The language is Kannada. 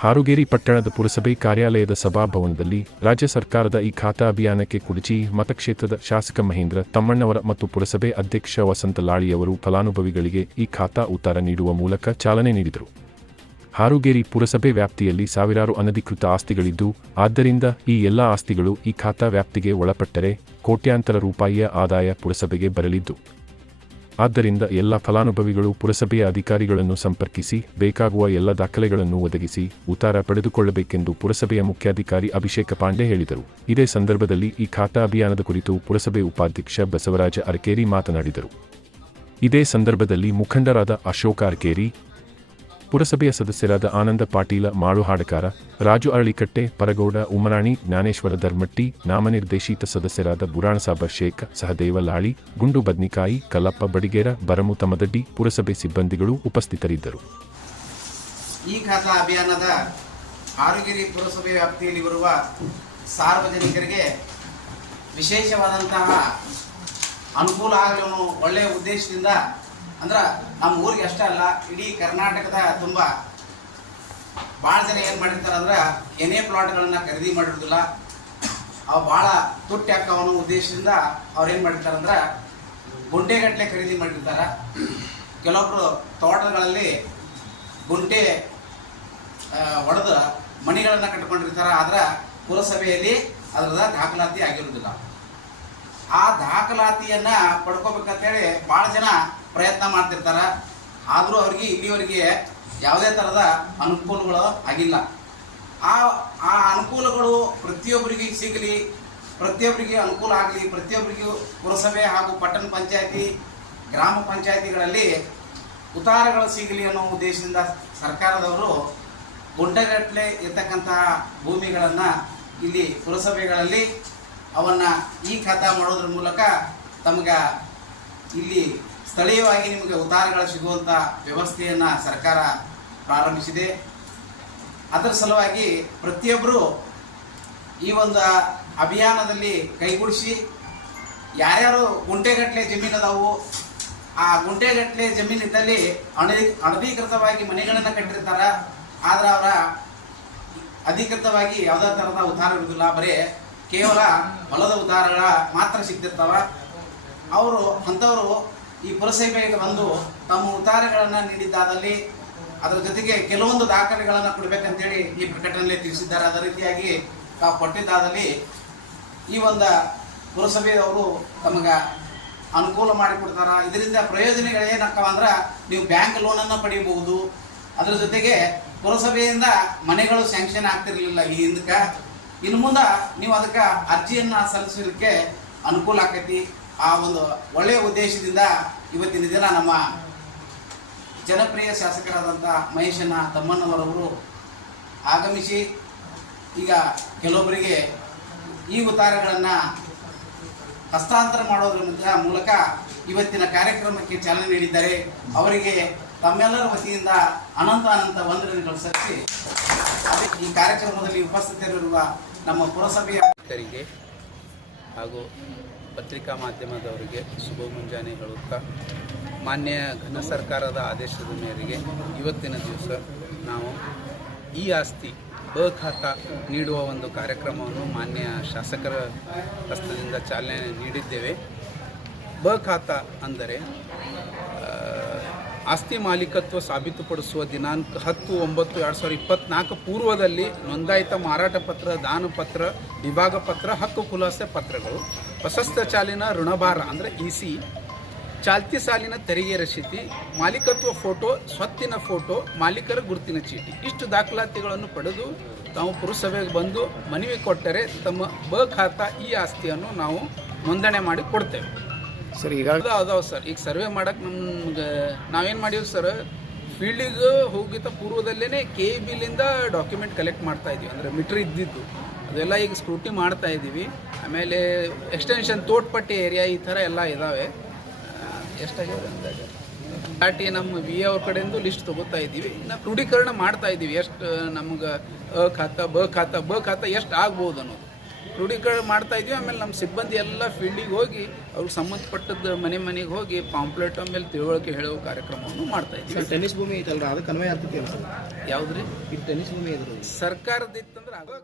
ಹಾರುಗೇರಿ ಪಟ್ಟಣದ ಪುರಸಭೆ ಕಾರ್ಯಾಲಯದ ಸಭಾಭವನದಲ್ಲಿ ರಾಜ್ಯ ಸರ್ಕಾರದ ಈ ಖಾತಾ ಅಭಿಯಾನಕ್ಕೆ ಕುಡಚಿ ಮತಕ್ಷೇತ್ರದ ಶಾಸಕ ಮಹೇಂದ್ರ ತಮ್ಮಣ್ಣವರ ಮತ್ತು ಪುರಸಭೆ ಅಧ್ಯಕ್ಷ ವಸಂತ ಲಾಳಿಯವರು ಫಲಾನುಭವಿಗಳಿಗೆ ಈ ಖಾತಾ ಉತ್ತರ ನೀಡುವ ಮೂಲಕ ಚಾಲನೆ ನೀಡಿದರು. ಹಾರುಗೇರಿ ಪುರಸಭೆ ವ್ಯಾಪ್ತಿಯಲ್ಲಿ ಸಾವಿರಾರು ಅನಧಿಕೃತ ಆಸ್ತಿಗಳಿದ್ದು, ಆದ್ದರಿಂದ ಈ ಎಲ್ಲ ಆಸ್ತಿಗಳು ಈ ಖಾತಾ ವ್ಯಾಪ್ತಿಗೆ ಒಳಪಟ್ಟರೆ ಕೋಟ್ಯಾಂತರ ರೂಪಾಯಿಯ ಆದಾಯ ಪುರಸಭೆಗೆ ಬರಲಿದ್ದು. ಆದ್ದರಿಂದ ಎಲ್ಲ ಫಲಾನುಭವಿಗಳು ಪುರಸಭೆಯ ಅಧಿಕಾರಿಗಳನ್ನು ಸಂಪರ್ಕಿಸಿ, ಬೇಕಾಗುವ ಎಲ್ಲ ದಾಖಲೆಗಳನ್ನು ಒದಗಿಸಿ, ಉತ್ತಾರ ಪಡೆದುಕೊಳ್ಳಬೇಕೆಂದು ಪುರಸಭೆಯ ಮುಖ್ಯಾಧಿಕಾರಿ ಅಭಿಷೇಕ ಪಾಂಡೆ ಹೇಳಿದರು. ಇದೇ ಸಂದರ್ಭದಲ್ಲಿ ಈ ಖಾತಾ ಅಭಿಯಾನದ ಕುರಿತು ಪುರಸಭೆ ಉಪಾಧ್ಯಕ್ಷ ಬಸವರಾಜ ಅರಕೇರಿ ಮಾತನಾಡಿದರು. ಇದೇ ಸಂದರ್ಭದಲ್ಲಿ ಮುಖಂಡರಾದ ಅಶೋಕ ಅರಕೇರಿ ಪುರಸಭೆಯ ಸದಸ್ಯರಾದ ಆನಂದ ಪಾಟೀಲ, ಮಾಳು ಹಾಡಕಾರ, ರಾಜು ಅರಳಿಕಟ್ಟೆ, ಪರಗೌಡ ಉಮರಾಣಿ ಜ್ಞಾನೇಶ್ವರ ಧರ್ಮಟ್ಟಿ, ನಾಮನಿರ್ದೇಶಿತ ಸದಸ್ಯರಾದ ಬುರಾಣಸಾಬ ಶೇಖ್ ಸಹದೇವ ಲಾಳಿ ಗುಂಡು ಬದ್ನಿಕಾಯಿ, ಕಲ್ಲಪ್ಪ ಬಡಿಗೇರ ಬರಮು ತಮದಡ್ಡಿ ಪುರಸಭೆ ಸಿಬ್ಬಂದಿಗಳು ಉಪಸ್ಥಿತರಿದ್ದರು. ಈ ಖಾತಾ ಅಭಿಯಾನದ ಆರುಗಿರಿ ಪುರಸಭೆ ವ್ಯಾಪ್ತಿಯಲ್ಲಿ ಬರುವ ಸಾರ್ವಜನಿಕರಿಗೆ ಅನುಕೂಲ ಆಗಲು ಒಳ್ಳೆಯ ಉದ್ದೇಶದಿಂದ ಅಂದ್ರೆ ನಮ್ಮ ಊರಿಗೆ ಅಷ್ಟೇ ಅಲ್ಲ, ಇಡೀ ಕರ್ನಾಟಕದ ತುಂಬ ಭಾಳ ಜನ ಏನು ಮಾಡಿರ್ತಾರೆ ಅಂದ್ರೆ ಪ್ಲಾಟ್ಗಳನ್ನು ಖರೀದಿ ಮಾಡಿರೋದಿಲ್ಲ. ಅವು ಭಾಳ ತುಟ್ಟಿ ಹಾಕೋ ಅನ್ನೋ ಉದ್ದೇಶದಿಂದ ಅವ್ರು ಏನು ಮಾಡಿರ್ತಾರೆ ಅಂದ್ರೆ ಗುಂಟೆಗಟ್ಟಲೆ ಖರೀದಿ ಮಾಡಿರ್ತಾರೆ. ಕೆಲವೊಬ್ರು ತೋಟಗಳಲ್ಲಿ ಗುಂಟೆ ಒಡೆದು ಮಣಿಗಳನ್ನು ಕಟ್ಕೊಂಡಿರ್ತಾರೆ. ಆದ್ರೆ ಪುರಸಭೆಯಲ್ಲಿ ಅದರದ ದಾಖಲಾತಿ ಆಗಿರುವುದಿಲ್ಲ ಆ ದಾಖಲಾತಿಯನ್ನ ಪಡ್ಕೋಬೇಕಂತೇಳಿ ಭಾಳ ಜನ ಪ್ರಯತ್ನ ಮಾಡ್ತಿರ್ತಾರ. ಆದರೂ ಅವ್ರಿಗೆ ಇಲ್ಲಿವರೆಗೆ ಯಾವುದೇ ಥರದ ಅನುಕೂಲಗಳು ಆಗಿಲ್ಲ. ಆ ಆ ಅನುಕೂಲಗಳು ಪ್ರತಿಯೊಬ್ಬರಿಗೆ ಸಿಗಲಿ, ಪ್ರತಿಯೊಬ್ಬರಿಗೆ ಅನುಕೂಲ ಆಗಲಿ, ಪ್ರತಿಯೊಬ್ಬರಿಗೂ ಪುರಸಭೆ ಹಾಗೂ ಪಟ್ಟಣ ಪಂಚಾಯತಿ, ಗ್ರಾಮ ಪಂಚಾಯತಿಗಳಲ್ಲಿ ಉತಾರಗಳು ಸಿಗಲಿ ಅನ್ನೋ ಉದ್ದೇಶದಿಂದ ಸರ್ಕಾರದವರು ಗುಂಡಗಟ್ಟಲೆ ಇರ್ತಕ್ಕಂತಹ ಭೂಮಿಗಳನ್ನು ಇಲ್ಲಿ ಪುರಸಭೆಗಳಲ್ಲಿ ಅವನ್ನ ಈ ಖಾತಾ ಮಾಡೋದ್ರ ಮೂಲಕ ತಮಗೆ ಇಲ್ಲಿ ಸ್ಥಳೀಯವಾಗಿ ನಿಮಗೆ ಉತ್ತಾರಗಳು ಸಿಗುವಂಥ ವ್ಯವಸ್ಥೆಯನ್ನು ಸರ್ಕಾರ ಪ್ರಾರಂಭಿಸಿದೆ. ಅದರ ಸಲುವಾಗಿ ಪ್ರತಿಯೊಬ್ಬರು ಈ ಒಂದು ಅಭಿಯಾನದಲ್ಲಿ ಕೈಗೂಡಿಸಿ ಯಾರ್ಯಾರು ಗುಂಟೆಗಟ್ಟಲೆ ಜಮೀನು ಅದಾವು ಆ ಗುಂಟೆಗಟ್ಟಲೆ ಜಮೀನಿದ್ದಲ್ಲಿ ಅಣಿ ಅನಧಿಕೃತವಾಗಿ ಮನೆಗಳನ್ನು ಕಟ್ಟಿರ್ತಾರೆ. ಆದ್ರೆ ಅವರ ಅಧಿಕೃತವಾಗಿ ಯಾವುದೇ ಥರದ ಉದ್ಧಾರ ಇರುವುದಿಲ್ಲ ಬರೀ ಕೇವಲ ಹೊಲದ ಉದ್ಧಾರಗಳ ಮಾತ್ರ ಸಿಗ್ತಿರ್ತಾವ. ಅವರು, ಅಂಥವರು ಈ ಪುರಸಭೆಗೆ ಬಂದು ತಮ್ಮ ಉತ್ತಾರಗಳನ್ನು ನೀಡಿದ್ದಾದಲ್ಲಿ ಅದರ ಜೊತೆಗೆ ಕೆಲವೊಂದು ದಾಖಲೆಗಳನ್ನು ಕೊಡಬೇಕಂತೇಳಿ ಈ ಪ್ರಕಟಣೆಯಲ್ಲಿ ತಿಳಿಸಿದ್ದಾರೆ. ಅದೇ ರೀತಿಯಾಗಿ ತಾವು ಕೊಟ್ಟಿದ್ದಾದಲ್ಲಿ ಈ ಒಂದು ಪುರಸಭೆಯವರು ತಮಗೆ ಅನುಕೂಲ ಮಾಡಿಕೊಡ್ತಾರ? ಇದರಿಂದ ಪ್ರಯೋಜನಗಳೇನಕ್ಕವ ಅಂದ್ರೆ ನೀವು ಬ್ಯಾಂಕ್ ಲೋನನ್ನು ಪಡೆಯಬಹುದು ಅದ್ರ ಜೊತೆಗೆ ಪುರಸಭೆಯಿಂದ ಮನೆಗಳು ಸ್ಯಾಂಕ್ಷನ್ ಆಗ್ತಿರ್ಲಿಲ್ಲ ಈ ಹಿಂದಕ್ಕೆ. ಇನ್ನು ಮುಂದೆ ನೀವು ಅದಕ್ಕೆ ಅರ್ಜಿಯನ್ನು ಸಲ್ಲಿಸೋದಕ್ಕೆ ಅನುಕೂಲ ಆಕೈತಿ. ಆ ಒಂದು ಒಳ್ಳೆಯ ಉದ್ದೇಶದಿಂದ ಇವತ್ತಿನ ದಿನ ನಮ್ಮ ಜನಪ್ರಿಯ ಶಾಸಕರಾದಂಥ ಮಹೇಶನ ತಮ್ಮಣ್ಣವರವರು ಆಗಮಿಸಿ ಈಗ ಕೆಲವೊಬ್ಬರಿಗೆ ಈ ಉತ್ತಾರಗಳನ್ನು ಹಸ್ತಾಂತರ ಮಾಡೋದ್ರ ಮೂಲಕ ಇವತ್ತಿನ ಕಾರ್ಯಕ್ರಮಕ್ಕೆ ಚಾಲನೆ ನೀಡಿದ್ದಾರೆ. ಅವರಿಗೆ ತಮ್ಮೆಲ್ಲರ ವತಿಯಿಂದ ಅನಂತ ಅನಂತ ವಂದನೆಗಳು ಸಲ್ಲಿಸಿ ಈ ಕಾರ್ಯಕ್ರಮದಲ್ಲಿ ಉಪಸ್ಥಿತರಿರುವ ನಮ್ಮ ಪುರಸಭೆಯ ಹಾಗೂ ಪತ್ರಿಕಾ ಮಾಧ್ಯಮದವರಿಗೆ ಶುಭ ಮುಂಜಾನೆ ಹೇಳುತ್ತಾ, ಮಾನ್ಯ ಘನ ಸರ್ಕಾರದ ಆದೇಶದ ಮೇರೆಗೆ ಇವತ್ತಿನ ದಿವಸ ನಾವು ಈ ಆಸ್ತಿ ಬ ಖಾತಾ ನೀಡುವ ಒಂದು ಕಾರ್ಯಕ್ರಮವನ್ನು ಮಾನ್ಯ ಶಾಸಕರ ಹಸ್ತದಿಂದ ಚಾಲನೆ ನೀಡಿದ್ದೇವೆ. ಬ ಖಾತಾ ಅಂದರೆ ಆಸ್ತಿ ಮಾಲೀಕತ್ವ ಸಾಬೀತುಪಡಿಸುವ ದಿನಾಂಕ ಹತ್ತು ಒಂಬತ್ತು ಎರಡು ಸಾವಿರದ ಇಪ್ಪತ್ನಾಲ್ಕು ಪೂರ್ವದಲ್ಲಿ ನೋಂದಾಯಿತ ಮಾರಾಟ ಪತ್ರ, ದಾನ ಪತ್ರ, ವಿಭಾಗ ಪತ್ರ, ಹಕ್ಕು ಖುಲಾಸೆ ಪತ್ರಗಳು, ಪ್ರಶಸ್ತ ಚಾಲಿನ ಋಣಭಾರ ಅಂದರೆ ಇ ಸಿ ಚಾಲ್ತಿ ಸಾಲಿನ ತೆರಿಗೆ ರಸೀತಿ ಮಾಲೀಕತ್ವ ಫೋಟೋ, ಸ್ವತ್ತಿನ ಫೋಟೋ, ಮಾಲೀಕರ ಗುರುತಿನ ಚೀಟಿ. ಇಷ್ಟು ದಾಖಲಾತಿಗಳನ್ನು ಪಡೆದು ತಾವು ಪುರಸಭೆಗೆ ಬಂದು ಮನವಿ ಕೊಟ್ಟರೆ ತಮ್ಮ ಬ ಖಾತಾ ಈ ಆಸ್ತಿಯನ್ನು ನಾವು ನೋಂದಣಿ ಮಾಡಿ ಕೊಡ್ತೇವೆ. ಸರ್, ಈಗ ಅದಾವ ಸರ್. ಈಗ ಸರ್ವೆ ಮಾಡಕ್ಕೆ ನಮ್ಗೆ ನಾವೇನು ಮಾಡೀವಿ ಸರ್ ಫೀಲ್ಡಿಗೆ ಹೋಗಿದ್ದ ಪೂರ್ವದಲ್ಲೇ ಕೆ ಬಿಲಿಂದ ಡಾಕ್ಯುಮೆಂಟ್ ಕಲೆಕ್ಟ್ ಮಾಡ್ತಾ ಇದೀವಿ. ಅಂದರೆ ಮೀಟ್ರ್ ಇದ್ದಿದ್ದು. ಅದೆಲ್ಲ ಈಗ ಸ್ಕ್ರೂಟಿ ಮಾಡ್ತಾ ಇದ್ದೀವಿ. ಆಮೇಲೆ ಎಕ್ಸ್ಟೆನ್ಷನ್ ತೋಟ್ಪಟ್ಟಿ ಏರಿಯಾ ಈ ಥರ ಎಲ್ಲ ಇದ್ದಾವೆ ಎಷ್ಟಾಗಿದೆ ಅಂದಾಗ ನಮ್ಮ ವಿ ಅವ್ರ ಕಡೆಯಿಂದ ಲಿಸ್ಟ್ ತೊಗೋತಾ ಇದ್ದೀವಿ. ಇನ್ನು ಕ್ರೋಢೀಕರಣ ಮಾಡ್ತಾ ಇದ್ದೀವಿ. ಎಷ್ಟು, ನಮ್ಗೆ ಅ ಖಾತಾ, ಬ ಖಾತಾ ಬ ಖಾತಾ ಎಷ್ಟು ಆಗ್ಬೋದು ಅನ್ನೋದು. ಕ್ರೋಢೀಕರಣ ಮಾಡ್ತಾ ಇದ್ವಿ. ಆಮೇಲೆ ನಮ್ಮ ಸಿಬ್ಬಂದಿ ಎಲ್ಲ ಫೀಲ್ಡಿಗೆ ಹೋಗಿ ಅವ್ರಿಗೆ ಸಂಬಂಧಪಟ್ಟದ್ದು ಮನೆ ಮನೆಗೆ ಹೋಗಿ ಪಾಂಪ್ಲೆಟ್ ಆಮೇಲೆ ತಿಳುವಳಿಕೆ ಹೇಳುವ ಕಾರ್ಯಕ್ರಮವನ್ನು ಮಾಡ್ತಾ ಇದ್ವಿ. ಟೆನಿಸ್ ಭೂಮಿ ಐತಲ್ರ? ಅದಕ್ಕೆ ಅನ್ವಯ ಆಗ್ತೈತಿ ಅನ್ಸುತ್ತೆ ಯಾವುದ್ರಿ? ಇದು ಟೆನಿಸ್ ಭೂಮಿ ಇದ್ರು ಸರ್ಕಾರದ ಇತ್ತಂದ್ರೆ ಆಗೋ